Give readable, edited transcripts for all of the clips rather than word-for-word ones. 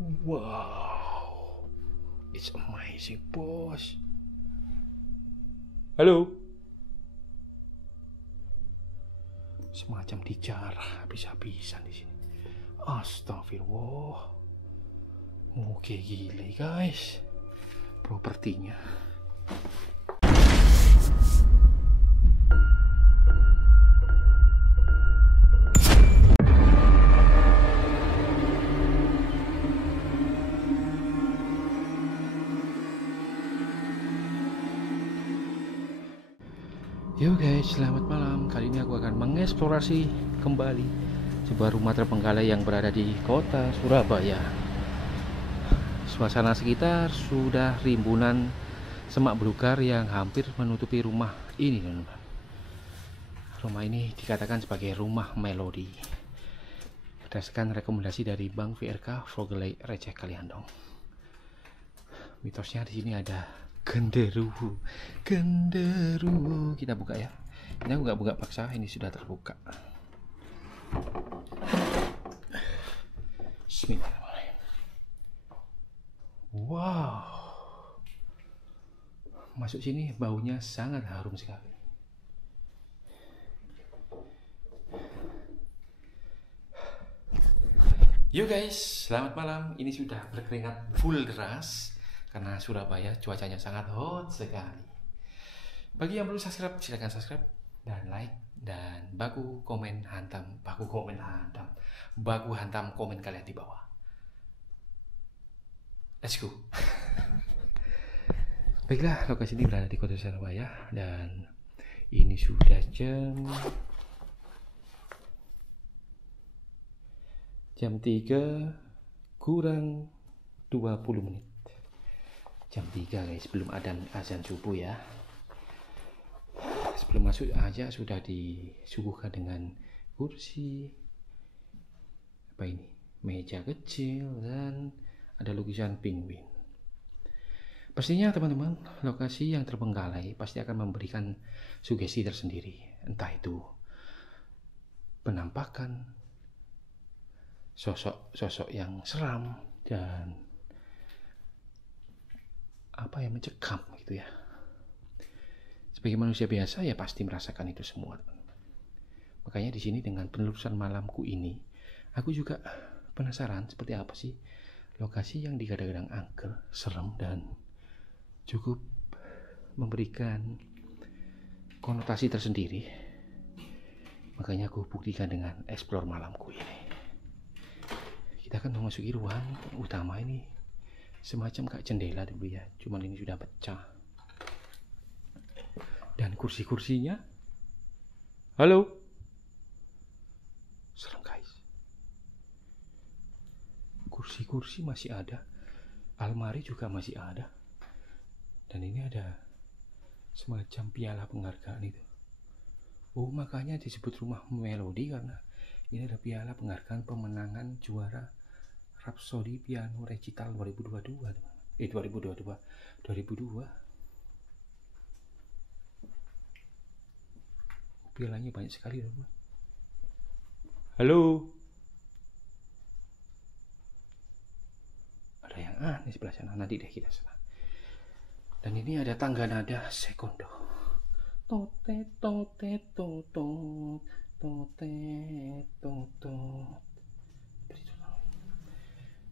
Wow, it's amazing, bos. Halo. Semacam dijarah habis-habisan di sini. Astagfirullah. Oke, gile guys. Propertinya. Yo guys, selamat malam. Kali ini aku akan mengeksplorasi kembali sebuah rumah terbengkalai yang berada di kota Surabaya. Suasana sekitar sudah rimbunan semak belukar yang hampir menutupi rumah ini, teman-teman. Rumah ini dikatakan sebagai rumah melodi berdasarkan rekomendasi dari Bank VRK Vogelei Receh Kaliandong. Mitosnya di sini ada genderuwo. Kita buka ya. Ini aku nggak buka paksa, ini sudah terbuka. Bismillahirrahmanirrahim. Wow, masuk sini baunya sangat harum sekali. Yo guys, selamat malam. Ini sudah berkeringat full deras karena Surabaya cuacanya sangat hot sekali. Bagi yang belum subscribe, silahkan subscribe dan like, dan baku hantam komen kalian di bawah. Let's go. Baiklah, lokasi ini berada di kota Surabaya dan ini sudah jam 3 kurang 20 menit. Jam 3 guys, belum ada azan subuh ya. Sebelum masuk aja sudah disuguhkan dengan kursi, apa ini, meja kecil, dan ada lukisan penguin. Pastinya teman-teman, lokasi yang terbengkalai pasti akan memberikan sugesti tersendiri. Entah itu penampakan sosok yang seram dan apa yang mencekam gitu ya. Sebagai manusia biasa ya pasti merasakan itu semua, teman-teman. Makanya di sini dengan penelusuran malamku ini, aku juga penasaran seperti apa sih lokasi yang digadang-gadang angker, serem, dan cukup memberikan konotasi tersendiri. Makanya aku buktikan dengan explore malamku ini. Kita akan memasuki ruang utama ini, semacam kayak jendela dulu ya, cuman ini sudah pecah. Dan kursi-kursinya, halo, serem guys. Kursi-kursi masih ada, almari juga masih ada, dan ini ada semacam piala penghargaan itu. Oh, makanya disebut rumah melodi karena ini ada piala penghargaan pemenangan juara Rhapsody Piano Recital 2022, teman. 2002. Pialanya banyak sekali, teman. Halo. Ada yang aneh sebelah sana, nanti deh kita sana. Dan ini ada tangga nada sekondo. Totet totet totot, totet totot.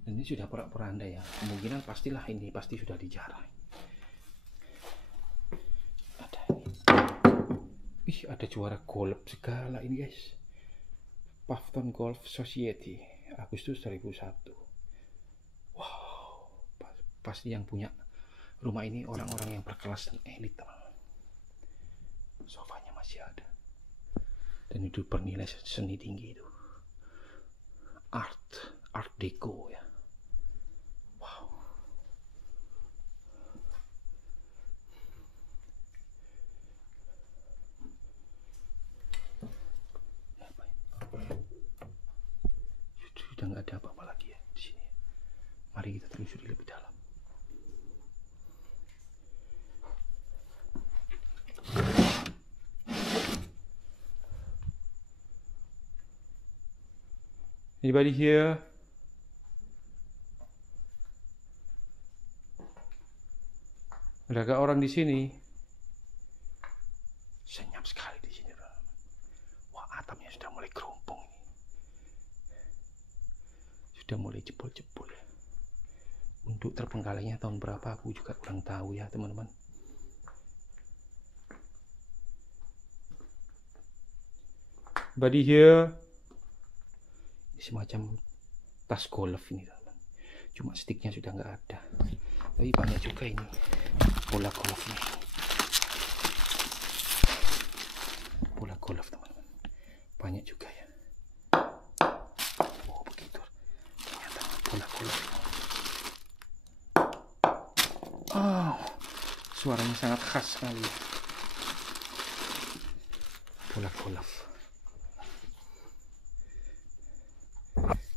Dan ini sudah porak-poranda ya, kemungkinan pastilah ini pasti sudah dijarah. Ada juara golf segala ini guys. Pafton Golf Society Agustus 2001. Wow, pasti yang punya rumah ini orang-orang yang berkelas dan elit, teman. Sofanya masih ada, dan itu bernilai seni tinggi itu. Art Deco ya. Sudah nggak ada apa-apa lagi ya di sini. Mari kita telusuri lebih dalam. Anybody here? Ada orang di sini. Senyap sekali di sini. Wah, atapnya sudah mulai kerumpung. Sudah mulai jebol-jebol ya. Untuk terpenggalainya tahun berapa aku juga kurang tahu ya teman-teman. Body here. Semacam tas golf ini teman. Cuma sticknya sudah nggak ada. Tapi banyak juga ini bola golfnya. Bola golf teman-teman. Banyak juga ya. Oh begitu. Ternyata bola golf. Oh, suaranya sangat khas sekali. Bola golf.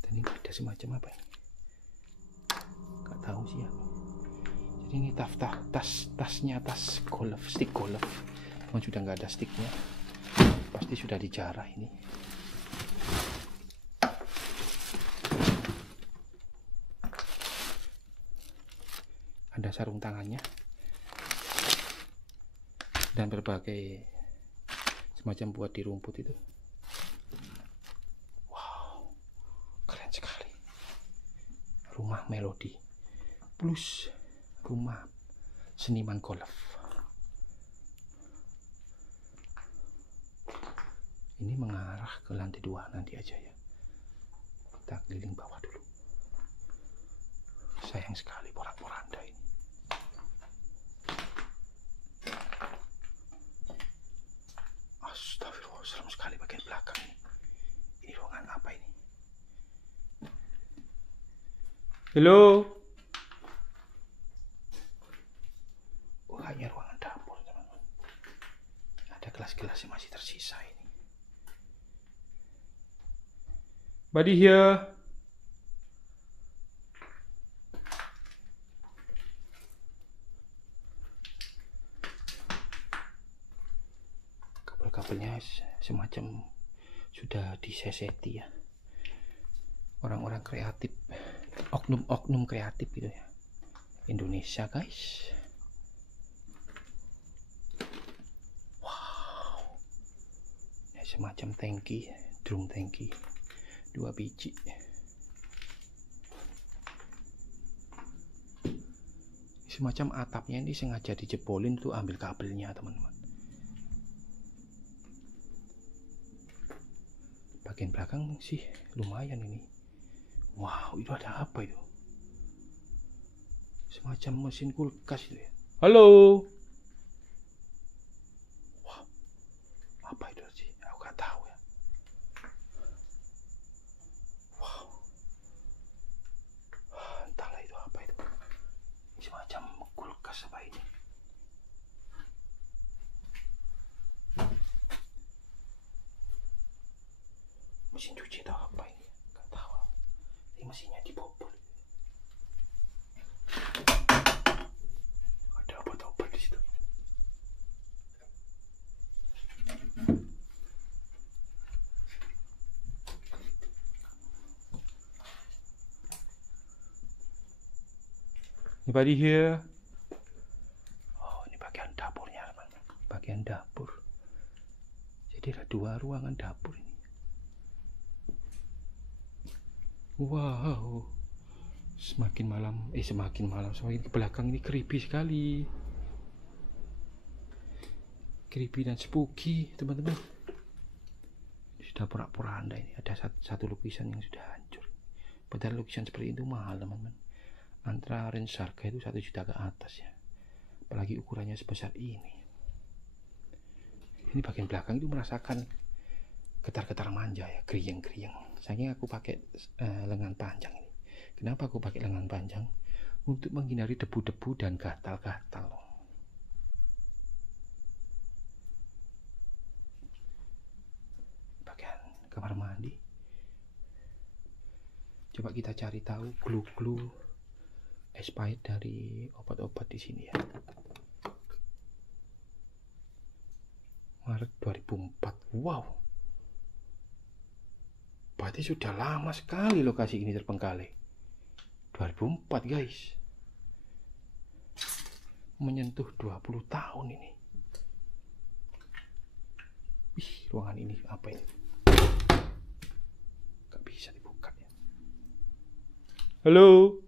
Dan ini ada semacam apa ini? Gak tahu sih ya. Jadi ini tasnya tas golf, stick golf. Cuma sudah nggak ada sticknya. Pasti sudah dijarah ini. Ada sarung tangannya dan berbagai semacam buat di rumput itu. Wow, keren sekali. Rumah melodi plus rumah seniman golf. Ini mengarah ke lantai 2 nanti aja ya. Kita keliling bawah dulu. Sayang sekali porak-poranda ini. Astagfirullah, serem sekali bagian belakang ini. Ini ruangan apa ini? Halo. Oh, hanya ruangan dapur teman-teman. Ada gelas-gelas yang masih tersisa ini. Body here. Kabel-kabelnya semacam sudah diseseti ya. Orang-orang kreatif, oknum-oknum kreatif gitu ya. Indonesia guys. Wow. Ini semacam tangki, drum tangki. 2 biji. Semacam atapnya ini sengaja dijebolin tuh ambil kabelnya teman-teman. Bagian belakang sih lumayan ini. Wow, itu ada apa itu? Semacam mesin kulkas itu ya. Halo. Wow, apa itu sih? Aku gak tahu ya. Wow, entahlah itu apa itu. Semacam kulkas apa ini? Mesin cuci atau apa ini? Gak tahu. Ini mesinnya dibobol. Ada obat-obat di situ. Anybody here? Oh, ini bagian dapurnya teman-teman. Bagian dapur. Jadi ada 2 ruangan dapur ini. Wow, semakin ke belakang ini creepy sekali. Creepy dan spooky teman-teman. Sudah porak-poranda ini. Ada satu lukisan yang sudah hancur. Padahal lukisan seperti itu mahal teman-teman. Antara range harga itu 1 juta ke atas ya. Apalagi ukurannya sebesar ini. Ini bagian belakang itu merasakan getar-getar manja ya, geriang-geriang. Saking aku pakai lengan panjang ini. Kenapa aku pakai lengan panjang? Untuk menghindari debu-debu dan gatal-gatal. Bagian kamar mandi. Coba kita cari tahu glue-glue expired dari obat-obat di sini ya. Maret 2004. Wow. Berarti sudah lama sekali lokasi ini terbengkalai. 2004 guys. menyentuh 20 tahun ini. Wih, ruangan ini apa ini? Gak bisa dibuka ya. Halo.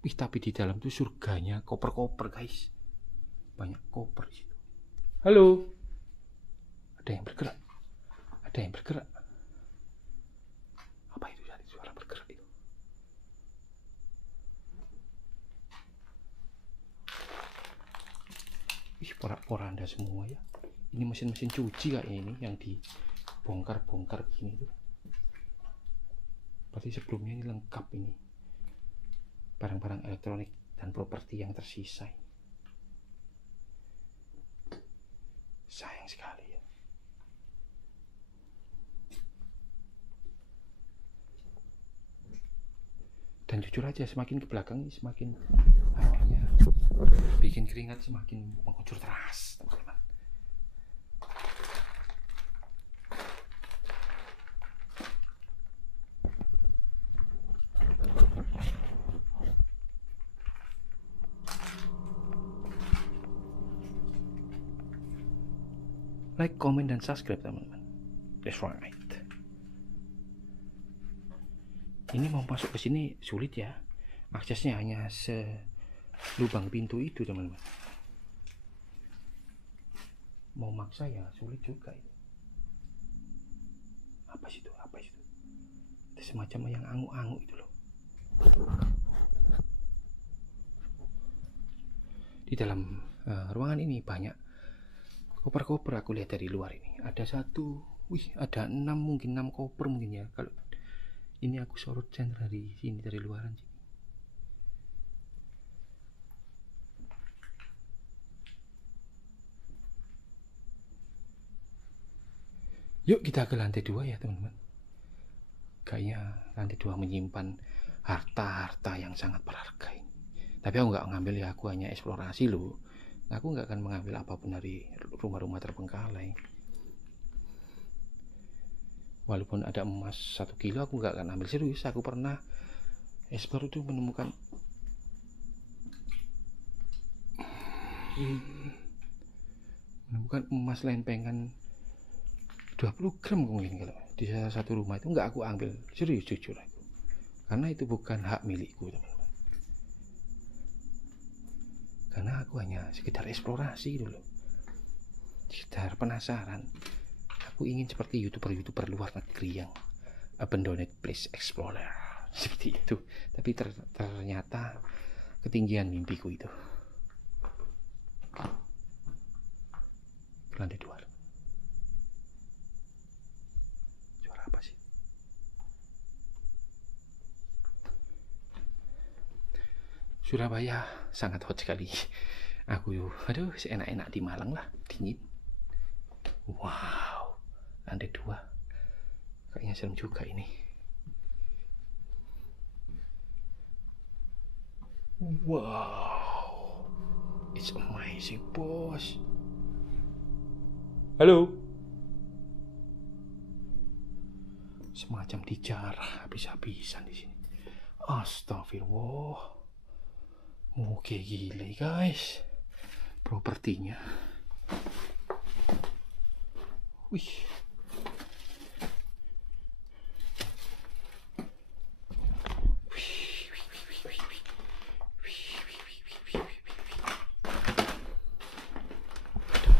Wih, tapi di dalam tuh surganya koper-koper guys. Banyak koper di situ. Halo. Ada yang bergerak. Ada yang bergerak. Apa itu dari suara bergerak itu? Ih, porak-poranda semua ya. Ini mesin-mesin cuci kayaknya ini yang dibongkar-bongkar begini tuh. Berarti sebelumnya ini lengkap ini. Barang-barang elektronik dan properti yang tersisa. Sayang sekali ya. Dan jujur aja semakin ke belakang semakin hawanya bikin keringat semakin mengucur deras, teman-teman. Like, comment, dan subscribe teman-teman. That's right. Ini mau masuk ke sini sulit ya. Aksesnya hanya selubang pintu itu teman-teman. Mau maksa ya sulit juga itu. Apa sih itu? Apa itu? Itu semacam yang angu-angu itu loh. Di dalam ruangan ini banyak koper-koper aku lihat dari luar ini. Ada satu, wih ada 6 mungkin 6 koper mungkin ya. Kalau ini aku sorot center dari sini dari luaran sini. Yuk kita ke lantai 2 ya teman-teman. Kayaknya lantai 2 menyimpan harta-harta yang sangat berharga ini. Tapi aku nggak ngambil ya, aku hanya eksplorasi loh. Aku nggak akan mengambil apapun dari rumah-rumah terbengkalai. Walaupun ada emas 1 kilo, aku nggak akan ambil serius. Aku pernah explore itu menemukan emas lempengan 20 gram mungkin kalau di salah satu rumah itu. Nggak aku ambil serius jujur aku. Karena itu bukan hak milikku teman-teman. Karena aku hanya sekedar eksplorasi dulu, sekedar penasaran. Aku ingin seperti youtuber luar negeri yang abandoned place explorer seperti itu. Tapi ternyata ketinggian mimpiku itu. Lantai 2. Suara apa sih? Surabaya sangat hot sekali. Aduh, seenak-enak di Malang lah, dingin. Wow, lantai 2. Kayaknya serem juga ini. Wow, it's amazing, bos. Halo. Semacam dijarah habis-habisan di sini. Astagfirullah. Oke, gile guys propertinya. Wih.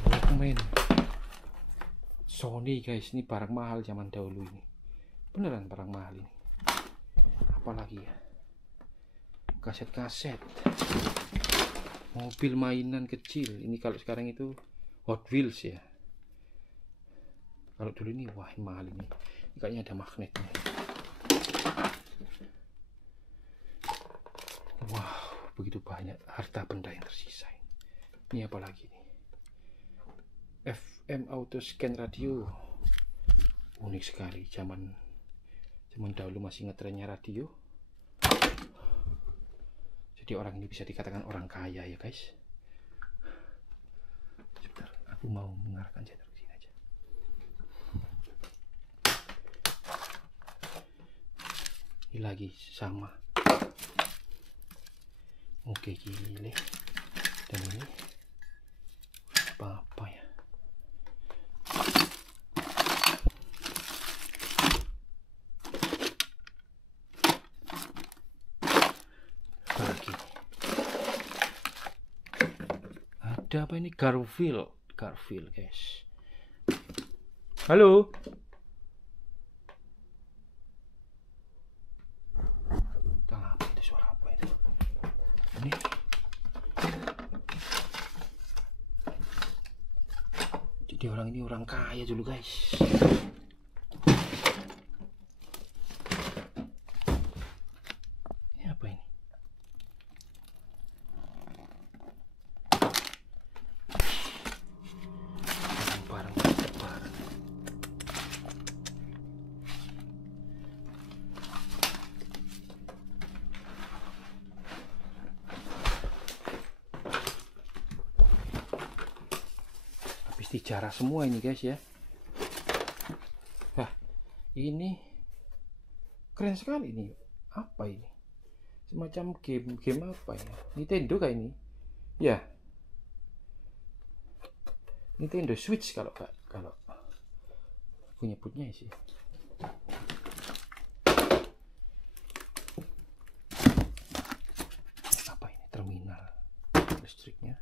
Dokumen Sony guys, ini barang mahal zaman dahulu ini. Beneran barang mahal ini. Apalagi ya, kaset-kaset, mobil mainan kecil. Ini kalau sekarang itu Hot Wheels ya. Kalau dulu ini wah mahal ini. Kayaknya ada magnetnya. Wow, begitu banyak harta benda yang tersisa. Ini apa lagi nih? FM auto scan radio. Unik sekali, zaman dahulu masih ngetrennya radio. Jadi orang ini bisa dikatakan orang kaya ya guys. Sebentar, aku mau mengarahkan channel ke sini aja. Ini lagi sama Oke, gile. Dan ini apa ya? Lagi ada apa ini? Garfield guys. Halo. Apa itu, suara apa itu? Ini jadi orang ini orang kaya dulu guys. Ini apa ini? Barang. Habis dijarah semua ini guys ya. Wah, ini keren sekali ini. Apa ini? Semacam game apa ya? Nintendo kayak ini. Ya. Nintendo Switch kalau aku nyebutnya sih. Apa ini? Terminal listriknya.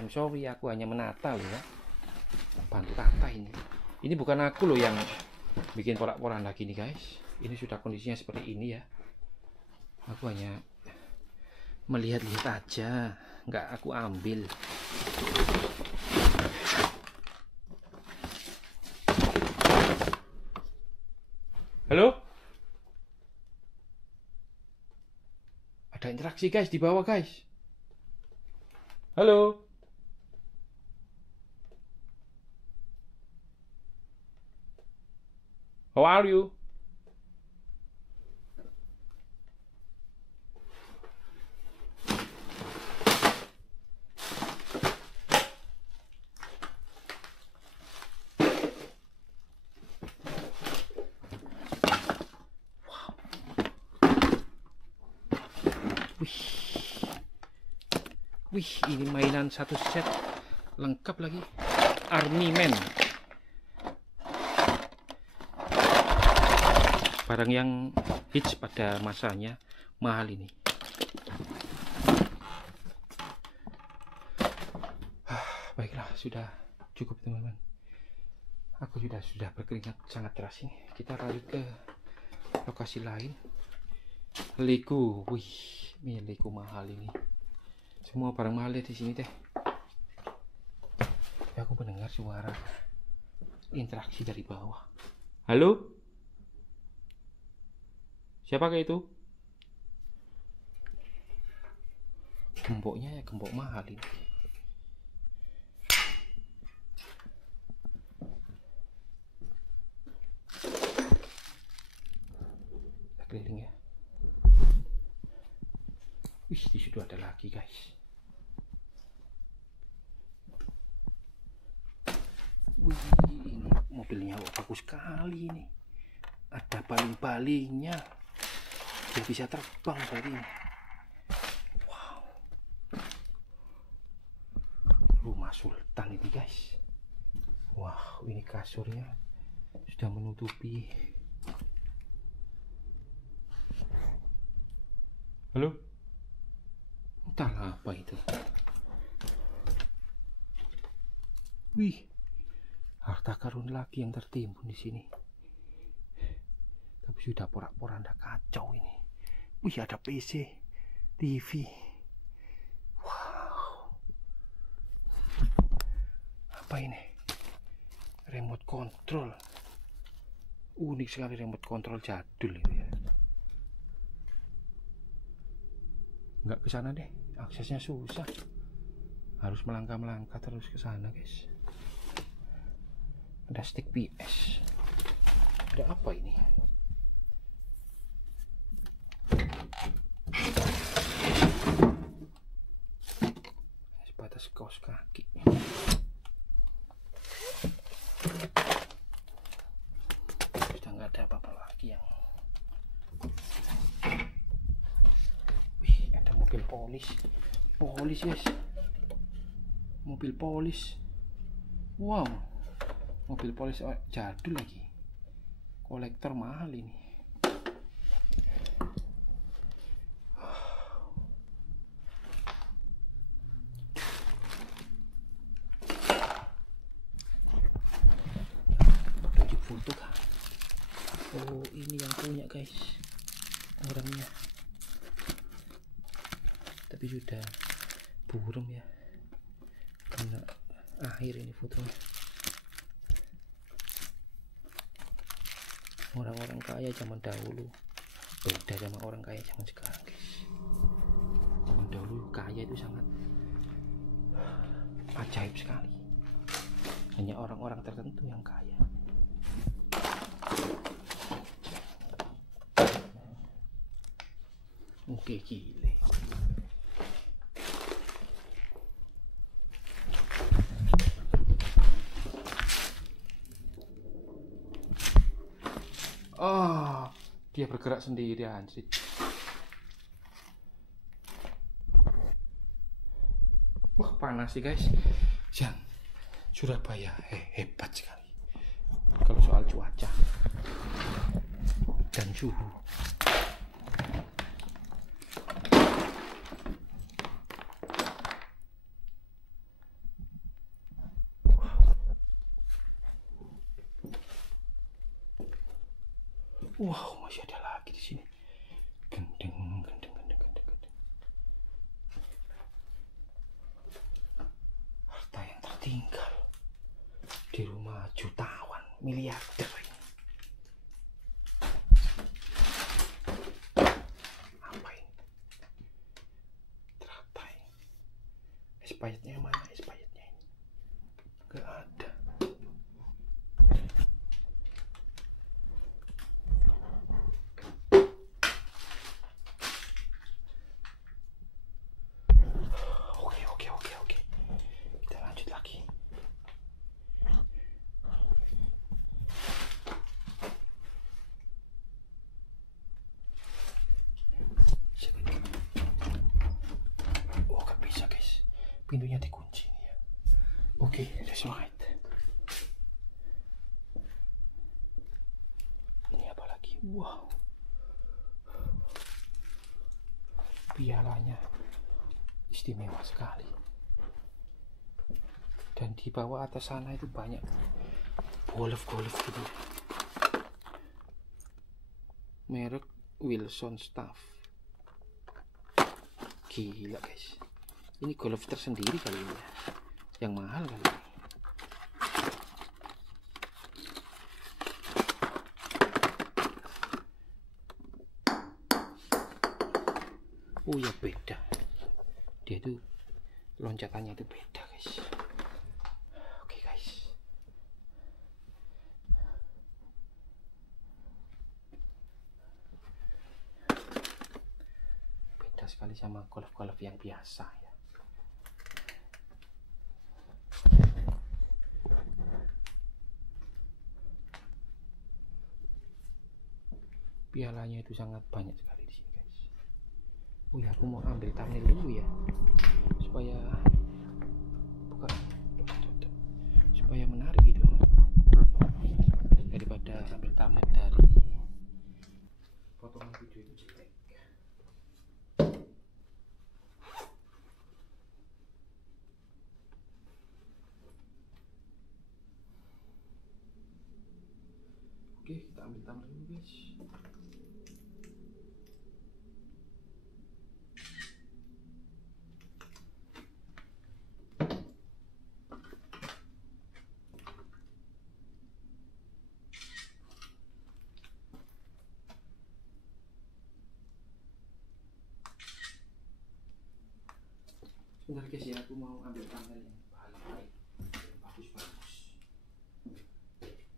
I'm sorry, aku hanya menata loh ya. Bantu tata ini. Ini bukan aku loh yang bikin porak-porak lagi nih guys. Ini sudah kondisinya seperti ini ya. Aku hanya melihat-lihat aja, nggak aku ambil. Halo? Ada interaksi guys di bawah guys. Halo. How are you? Wih, ini mainan satu set lengkap lagi. Army Man. Barang yang hits pada masanya, mahal ini. Baiklah, sudah cukup teman-teman. Aku sudah berkeringat sangat deras ini. Kita lanjut ke lokasi lain. Lego, wih, ini Lego mahal ini. Semua barang mahal di sini teh. Ya, aku mendengar suara interaksi dari bawah. Halo? Siapa kayak itu? Gemboknya ya gembok mahal ini. Kita keliling ya. Wih, di situ ada lagi guys. Wih, ini mobilnya bagus sekali ini. Ada baling-balingnya. Dia bisa terbang tadi. Wow. Rumah sultan ini guys. Wow, ini kasurnya sudah menutupi. Halo? Entahlah apa itu. Wih, harta karun lagi yang tertimbun di sini. Tapi sudah porak-poranda kacau ini. Wih, ada PC, TV. Wow. Apa ini? Remote control. Unik sekali remote control jadul ini ya. Nggak ke sana deh, aksesnya susah. Harus melangkah-melangkah terus ke sana, guys. Ada stick PS. Ada apa ini? Sudah nggak ada apa-apa lagi yang. Wih, ada mobil polis guys, mobil polis. Wow, mobil polis jadul lagi, kolektor mahal ini. Foto kah? Oh, ini yang punya guys, orangnya, tapi sudah buram ya, kena air ini fotonya. Orang-orang kaya zaman dahulu beda sama orang kaya zaman sekarang guys. Zaman dahulu kaya itu sangat ajaib sekali, hanya orang-orang tertentu yang kaya. Oke, gile. Oh, dia bergerak sendiri anjir. Wah, panas sih guys. Surabaya hebat sekali kalau soal cuaca dan suhu. Wow, masih ada lagi di sini. Gendeng. Harta yang tertinggal di rumah jutawan miliarder ini. Apa ini? Teratai. Expirednya mana? Expirednya ini gak ada. Oke. Kita lanjut lagi. Oh, gak bisa guys, pintunya dikunci ya. Oke, that's right. Ini apa lagi? Wow, pialanya istimewa sekali. Dan di bawah atas sana itu banyak golf gitu. Merek Wilson Staff. Gila guys, ini golf tersendiri kali ini ya, yang mahal kali ini. Oh ya, beda, dia tuh loncatannya itu beda guys. Oke guys, beda sekali sama golf yang biasa ya. Pialanya itu sangat banyak sekali di sini guys. Oh ya, aku mau ambil thumbnail dulu ya, supaya menarik gitu, daripada ambil thumbnail dari potongan video itu jelek. Oke, kita ambil thumbnail dulu guys. Sebentar guys ya, aku mau ambil thumbnail yang baik-baik, yang bagus-bagus,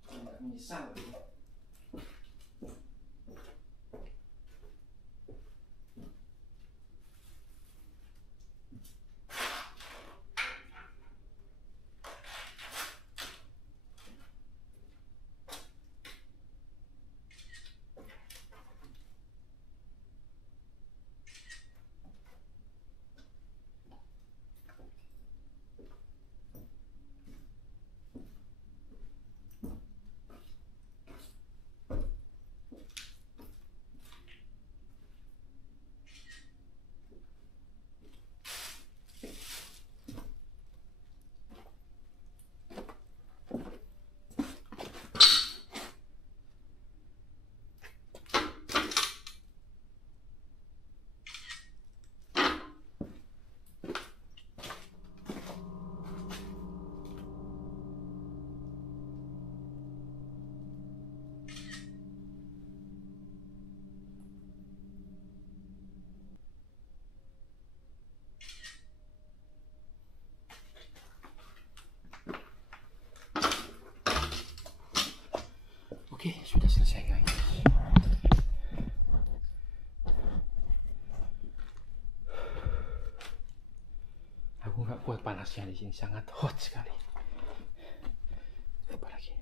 nggak menyesal ya. situasinya di sini sangat hot sekali. Apalagi,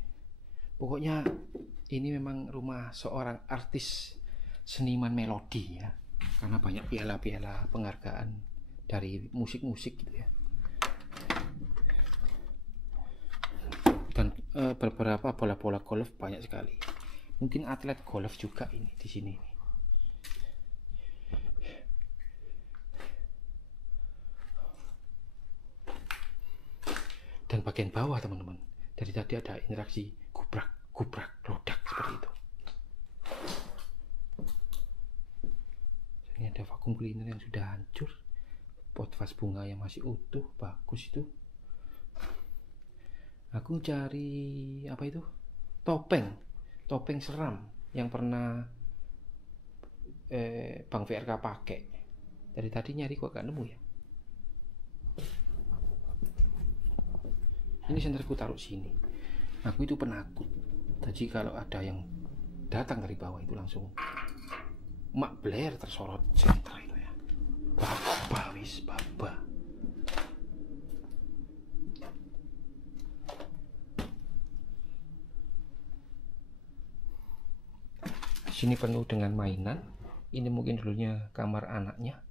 pokoknya ini memang rumah seorang artis seniman melodi ya, karena banyak piala-piala penghargaan dari musik-musik gitu ya. Dan beberapa bola-bola golf banyak sekali. Mungkin atlet golf juga ini di sini. Dan bagian bawah teman-teman, dari tadi ada interaksi gubrak ledak seperti itu. Ini ada vakum cleaner yang sudah hancur, pot vas bunga yang masih utuh, bagus itu. Aku cari apa itu, topeng seram yang pernah Bang VRK pakai. Dari tadi nyari kok gak nemu ya. Ini senterku taruh sini. Aku itu penakut. Jadi kalau ada yang datang dari bawah itu langsung mak Blair tersorot senter itu ya. Baba. Sini penuh dengan mainan. Ini mungkin dulunya kamar anaknya.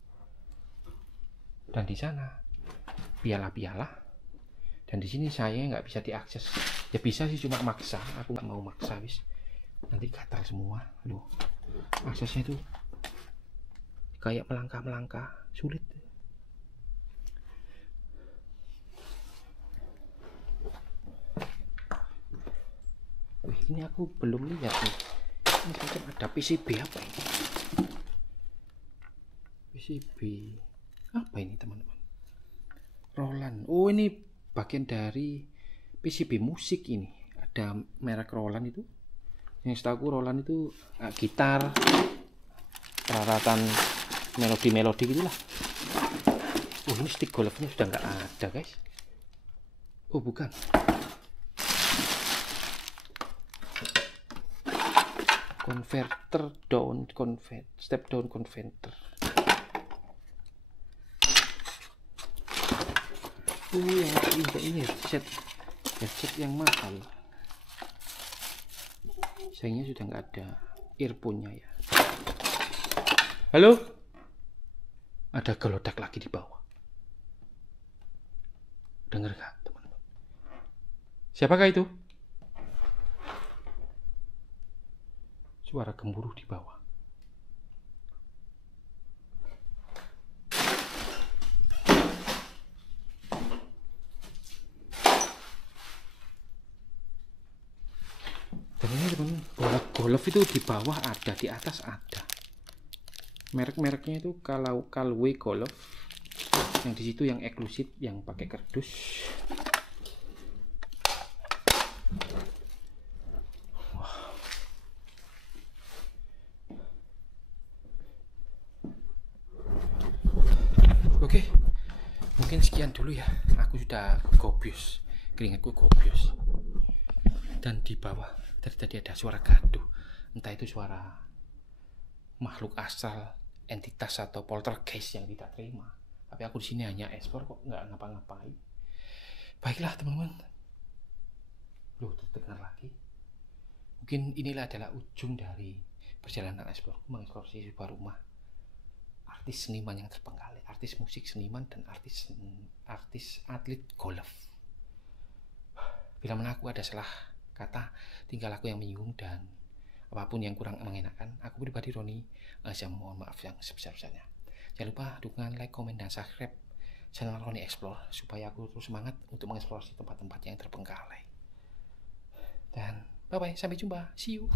Dan di sana piala-piala. Dan di sini saya nggak bisa diakses. Ya bisa sih, cuma maksa. Aku nggak mau maksa wis. Nanti gatal semua. Aduh, aksesnya itu kayak melangkah-melangkah, sulit. Ini aku belum lihat nih. Ini macam ada PCB apa ini? PCB apa ini teman-teman? Roland. Oh, ini bagian dari PCB musik ini. Ada merek Roland itu. Yang setahu Roland itu gitar, peralatan melodi gitulah. Oh, ini stick golfnya sudah nggak ada guys. Oh bukan. Converter step down converter. Ini headset yang mahal. Sayangnya sudah nggak ada earphone-nya ya. Halo? Ada gelodak lagi di bawah. Dengar nggak teman-teman? Siapakah itu? Suara gemuruh di bawah. Dan ini teman-teman, bola golf itu di bawah ada, di atas ada. Merek-mereknya itu kalau Callaway Golf, yang di situ yang eksklusif, yang pakai kardus. Oke, mungkin sekian dulu ya. Aku sudah gobius, keringatku gobius. Dan di bawah tadi ada suara gaduh, entah itu suara makhluk astral, entitas atau poltergeist yang tidak terima. Tapi aku di sini hanya explore kok, nggak ngapa-ngapain. Baiklah teman-teman. Loh, terdengar lagi. Mungkin inilah adalah ujung dari perjalanan explore, mengeksplorasi sebuah rumah artis seniman yang terpenggalai, artis musik seniman dan artis atlet golf. Bila mana aku ada salah kata, tinggal aku yang menyinggung, dan apapun yang kurang mengenakan, aku pribadi Roni mohon maaf yang sebesar-besarnya. Jangan lupa dukungan, like, komen, dan subscribe channel Roni Explore supaya aku terus semangat untuk mengeksplorasi tempat-tempat yang terpenggalai. Dan bye bye, sampai jumpa, see you.